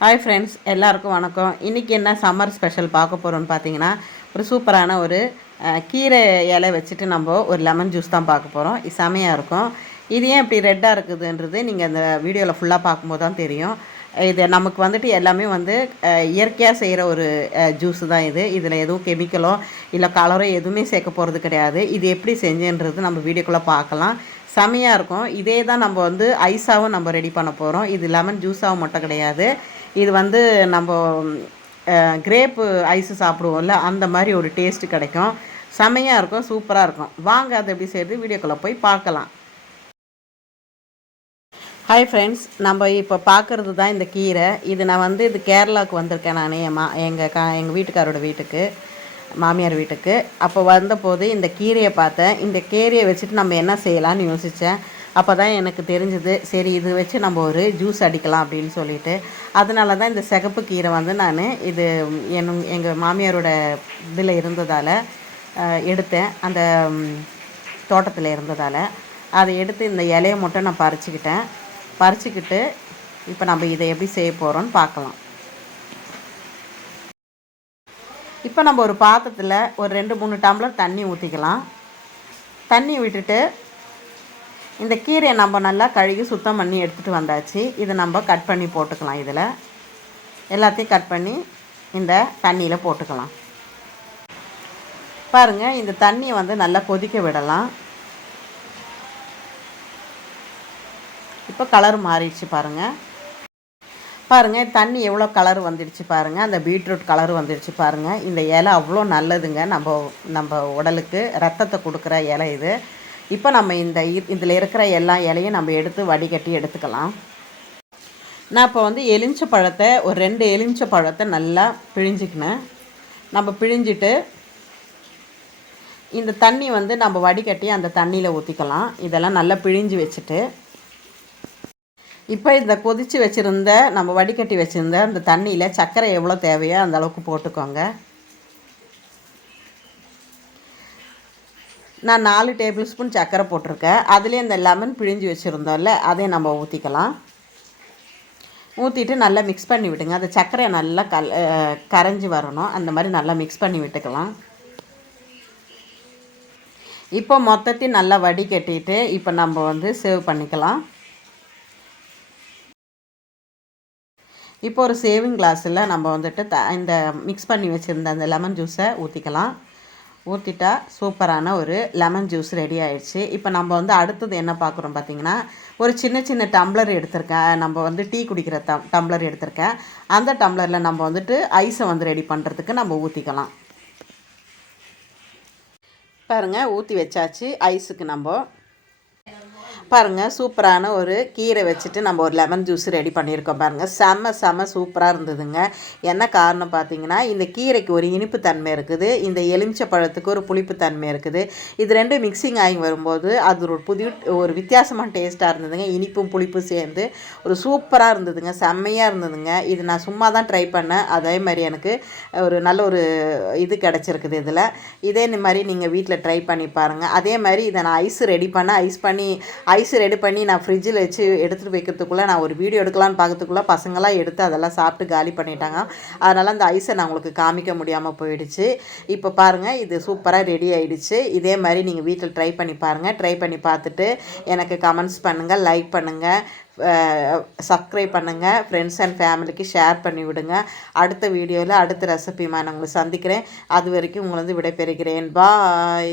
Hi friends எல்லாருக்கும் வணக்கம். இன்றைக்கி என்ன சம்மர் ஸ்பெஷல் பார்க்க போகிறோம்னு பார்த்தீங்கன்னா ஒரு சூப்பரான ஒரு கீரை இலை வச்சுட்டு நம்ம ஒரு லெமன் ஜூஸ் தான் பார்க்க போகிறோம் இது செமையாக இருக்கும். இது ஏன் இப்படி ரெட்டாக இருக்குதுன்றது நீங்கள் அந்த வீடியோவில் ஃபுல்லாக பார்க்கும்போது தான் தெரியும். இது நமக்கு வந்துட்டு எல்லாமே வந்து இயற்கையாக செய்கிற ஒரு ஜூஸ் தான் இது. இதில் எதுவும் கெமிக்கலோ இல்லை கலரோ எதுவுமே சேர்க்க போகிறது கிடையாது. இது எப்படி செஞ்சுன்றது நம்ம வீடியோக்குள்ளே பார்க்கலாம். செமையாக இருக்கும். இதே தான் நம்ம வந்து ஐஸாகவும் நம்ம ரெடி பண்ண போகிறோம் இது லெமன் ஜூஸாகவும் மட்டும் கிடையாது. இது வந்து நம்ம கிரேப்பு ஐஸு சாப்பிடுவோம்ல அந்த மாதிரி ஒரு டேஸ்ட்டு கிடைக்கும். செமையாக இருக்கும் சூப்பராக இருக்கும். வாங்க அது எப்படி செய்கிறது வீடியோக்குள்ளே போய் பார்க்கலாம். ஹாய் ஃப்ரெண்ட்ஸ் நம்ம இப்போ பார்க்குறது தான் இந்த கீரை. இது நான் வந்து இது கேரளாவுக்கு வந்திருக்கேன் நான் என் மா எங்கள் கா எங்கள் வீட்டுக்காரோட வீட்டுக்கு மாமியார் வீட்டுக்கு. அப்போ வந்தபோது இந்த கீரையை பார்த்தேன். இந்த கீரையை வச்சுட்டு நம்ம என்ன செய்யலாம்னு யோசித்தேன் அப்போ தான் எனக்கு தெரிஞ்சது சரி இது வச்சு நம்ம ஒரு ஜூஸ் அடிக்கலாம் அப்படின்னு சொல்லிட்டு. அதனால தான் இந்த சிகப்பு கீரை வந்து நான் இது என் எங்கள் மாமியாரோட இதில் இருந்ததால் எடுத்தேன். அந்த தோட்டத்தில் இருந்ததால். அதை எடுத்து இந்த இலையை மட்டும் நான் பறிச்சுக்கிட்டேன். பறிச்சுக்கிட்டு இப்போ நம்ம இதை எப்படி செய்ய போகிறோன்னு பார்க்கலாம். இப்போ நம்ம ஒரு பாத்திரத்தில் ஒரு ரெண்டு மூணு டம்ளர் தண்ணி ஊற்றிக்கலாம் தண்ணி விட்டுட்டு இந்த கீரையை நம்ம நல்லா கழுகி சுத்தம் பண்ணி எடுத்துகிட்டு வந்தாச்சு. இதை நம்ம கட் பண்ணி போட்டுக்கலாம் இதில். எல்லாத்தையும் கட் பண்ணி இந்த தண்ணியில் போட்டுக்கலாம். பாருங்கள் இந்த தண்ணியை வந்து நல்லா கொதிக்க விடலாம். இப்போ கலர் மாறிடுச்சு பாருங்கள் பாருங்கள் தண்ணி எவ்வளோ கலர் வந்துடுச்சு பாருங்கள் அந்த பீட்ரூட் கலர் வந்துடுச்சு பாருங்கள் இந்த இலை அவ்வளோ நல்லதுங்க. நம்ம நம்ம உடலுக்கு ரத்தத்தை கொடுக்குற இலை இது. இப்போ நம்ம இந்த இதில் இருக்கிற எல்லா இலையும் நம்ம எடுத்து வடிகட்டி எடுத்துக்கலாம். நான் இப்போ வந்து எலுமிச்சை பழத்தை ஒரு ரெண்டு எலுமிச்சை பழத்தை நல்லா பிழிஞ்சிக்கினேன். நம்ம பிழிஞ்சிட்டு இந்த தண்ணி வந்து நம்ம வடிகட்டி அந்த தண்ணியில் ஊற்றிக்கலாம் இதெல்லாம் நல்லா பிழிஞ்சு வச்சுட்டு. இப்போ இந்த கொதித்து வச்சுருந்த நம்ம வடிகட்டி வச்சுருந்த அந்த தண்ணியில் சர்க்கரை எவ்வளோ தேவையோ அந்த அளவுக்கு போட்டுக்கோங்க. நான் நாலு டேபிள் ஸ்பூன் சர்க்கரை போட்டிருக்கேன். அதுலேயே இந்த லெமன் பிழிஞ்சு வச்சுருந்தோம்ல அதையும் நம்ம ஊற்றிக்கலாம் ஊற்றிட்டு நல்லா மிக்ஸ் பண்ணி விட்டுங்க அந்த சர்க்கரையை நல்லா கல் கரைஞ்சி வரணும். அந்த மாதிரி நல்லா மிக்ஸ் பண்ணி விட்டுக்கலாம். இப்போ மொத்தத்தையும் நல்லா வடிகட்டிட்டு இப்போ நம்ம வந்து சேவ் பண்ணிக்கலாம். இப்போ ஒரு சேவிங் கிளாஸில் நம்ம வந்துட்டு த இந்த மிக்ஸ் பண்ணி வச்சுருந்த அந்த லெமன் ஜூஸை ஊற்றிக்கலாம் ஊற்றிட்டா சூப்பரான ஒரு லெமன் ஜூஸ் ரெடி ஆயிடுச்சு. இப்போ நம்ம வந்து அடுத்தது என்ன பார்க்குறோம் பார்த்தீங்கன்னா ஒரு சின்ன சின்ன டம்ளர் எடுத்திருக்கேன். நம்ம வந்து டீ குடிக்கிற டம் டம்ளர் எடுத்திருக்கேன். அந்த டம்ளரில் நம்ம வந்துட்டு ஐஸை வந்து ரெடி பண்ணுறதுக்கு நம்ம ஊற்றிக்கலாம் பாருங்கள் ஊற்றி வச்சாச்சு. ஐஸுக்கு நம்ம பாருங்கள் சூப்பரான ஒரு கீரை வச்சுட்டு நம்ம ஒரு லெமன் ஜூஸ் ரெடி பண்ணியிருக்கோம் பாருங்கள் செம்ம செம்ம சூப்பராக இருந்ததுங்க. என்ன காரணம் பார்த்தீங்கன்னா இந்த கீரைக்கு ஒரு இனிப்பு தன்மை இருக்குது. இந்த எலுமிச்சை பழத்துக்கு ஒரு புளிப்பு தன்மை இருக்குது. இது ரெண்டும் மிக்சிங் ஆகி வரும்போது அது ஒரு புது ஒரு வித்தியாசமான டேஸ்ட்டாக இருந்ததுங்க. இனிப்பும் புளிப்பும் சேர்ந்து ஒரு சூப்பராக இருந்ததுங்க. செம்மையாக இருந்ததுங்க. இது நான் சும்மா தான் ட்ரை பண்ணேன். அதே மாதிரி எனக்கு ஒரு நல்ல ஒரு இது கிடச்சிருக்குது இதில். இதே மாதிரி நீங்கள் வீட்டில் ட்ரை பண்ணி பாருங்கள் அதே மாதிரி இதை நான் ஐஸ் ரெடி பண்ண ஐஸ் பண்ணி ஐஸ் ரெடி பண்ணி நான் ஃப்ரிட்ஜில் வச்சு எடுத்துகிட்டு வைக்கிறதுக்குள்ளே நான் ஒரு வீடியோ எடுக்கலான்னு பார்க்கறதுக்குள்ளே பசங்களாம் எடுத்து அதெல்லாம் சாப்பிட்டு காலி பண்ணிட்டாங்க. அதனால் அந்த ஐஸை நான் உங்களுக்கு காமிக்க முடியாமல் போயிடுச்சு. இப்போ பாருங்கள் இது சூப்பராக ரெடி ஆகிடுச்சு இதே மாதிரி நீங்கள் வீட்டில் ட்ரை பண்ணி பாருங்கள் ட்ரை பண்ணி பார்த்துட்டு எனக்கு கமெண்ட்ஸ் பண்ணுங்கள் லைக் பண்ணுங்கள் சப்ஸ்கிரைப் பண்ணுங்கள் ஃப்ரெண்ட்ஸ் அண்ட் ஃபேமிலிக்கு ஷேர் பண்ணி விடுங்க. அடுத்த வீடியோவில் அடுத்த ரெசிபிமா நான் உங்களை சந்திக்கிறேன். அது வரைக்கும் உங்களை வந்து விடைபெறுகிறேன். பாய்